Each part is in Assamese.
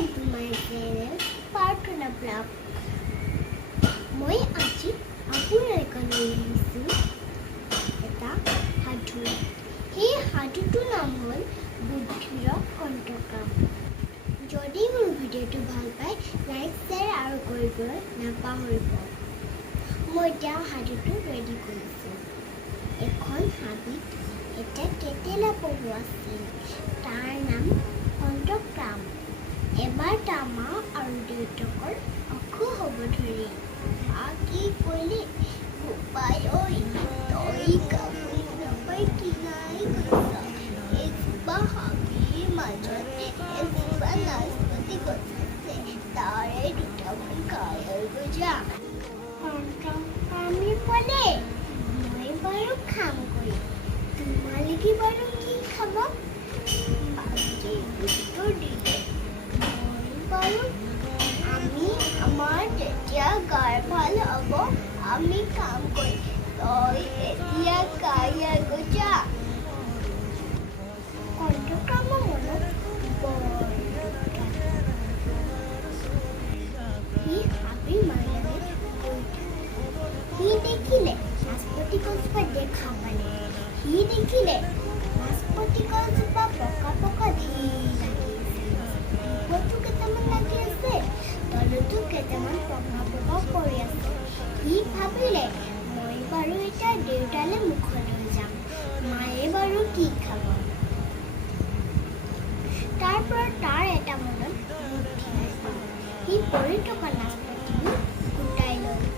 Welcome to my channel Partner Blog. মই আজি আপোনাৰ কাৰণে লৈছো এটা সাধু। সেই সাধুটোৰ নাম হ'ল বুদ্ধিৰ কণ্ঠকাম। যদি মোৰ ভিডিঅ'টো ভাল পায় লাইক শ্বেয়াৰ আৰু কৰিবলৈ নাপাহৰিব। মই এতিয়া সাধুটো ৰেডি কৰিছোঁ। এখন হাবিত এটা কেটেলা পহু আছিল। তাৰ নাম কণ্ঠকাম। এবাৰ তাৰ মা আৰু দেউতাকৰ অসুখ হ'ব ধৰিল। মা কি কৰিলে? বোপাই ঐ তই গাভৰু নাপাই কিনাই গৈছা। এজোপা হাবিৰ মাজত এজোপা নাচপতি গছ আছে। তাৰে দুটামান খাই গৈ যা। কণ্ঠকামে ক'লে, মই বাৰু খাম কৰি। তোমালোকে বাৰু কি খাবা? বাঘে উত্তৰ দিলে, আমি আমাৰ যেতিয়া গাৰ ভাল হ'ব আমি কাম কৰিম। তই এতিয়া খাই গৈ যা। কণ্ঠকামৰ মনত বৰ দুখ সি হাবিৰ মাজেৰে গৈ থাকে। সি দেখিলে নাচপতি গছজোপা দেখা পালে। সি দেখিলে নাচপতি গছজোপা পকা পকা ধেৰ লাগি আছে। ওপৰতো কেইটামান লাগি আছে, তলতো কেইটামান পকা পকা পৰি আছে। সি ভাবিলে, মই বাৰু এতিয়া দেউতালৈ মুখলৈ যাম। মায়ে বাৰু কি খাব? তাৰ পৰা তাৰ এটা মনত বুদ্ধি আহিল। সি পৰি থকা নাচপতিবোৰ গোটাই ল'লে।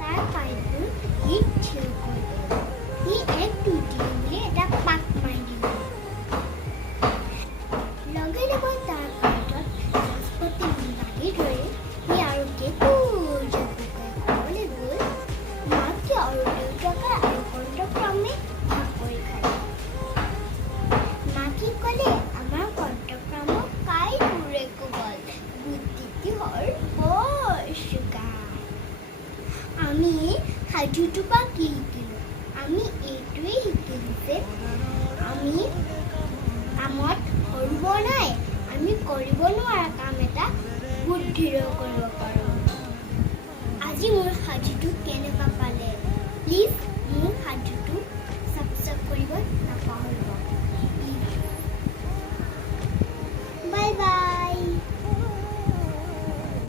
তাৰ পাতবোৰ সি থিয় কৰি দিলে। সি 1 2 3 বুলি এটা পাক মাৰি দিলে। লগে লগে তাৰ পাতত নাচপতিবোৰ লাগি ধৰিল। সি আৰু জোপোকাই ঘৰলৈ গৈ মাকে আৰু দেউতাকে আৰু কণ্ঠকামে ভাগ কৰি খালে। মাকে ক'লে, আমাৰ কণ্ঠকামক কাই দূৰে কোবল, বুদ্ধিটো হ'ল বৰ চোকা। আমি সাধুটোৰ পৰা কি শিকিলোঁ? আমি এইটোৱেই শিকিলোঁ যে আমি কামত সৰু নাই, আমি কৰিব নোৱাৰা কাম এটা বুদ্ধিৰে কৰিব পাৰোঁ। আজি মোৰ সাধুটো কেনেকুৱা পালে? প্লিজ মোৰ সাধুটো ছাবস্ক্ৰাইব কৰিব নাপাহৰিব।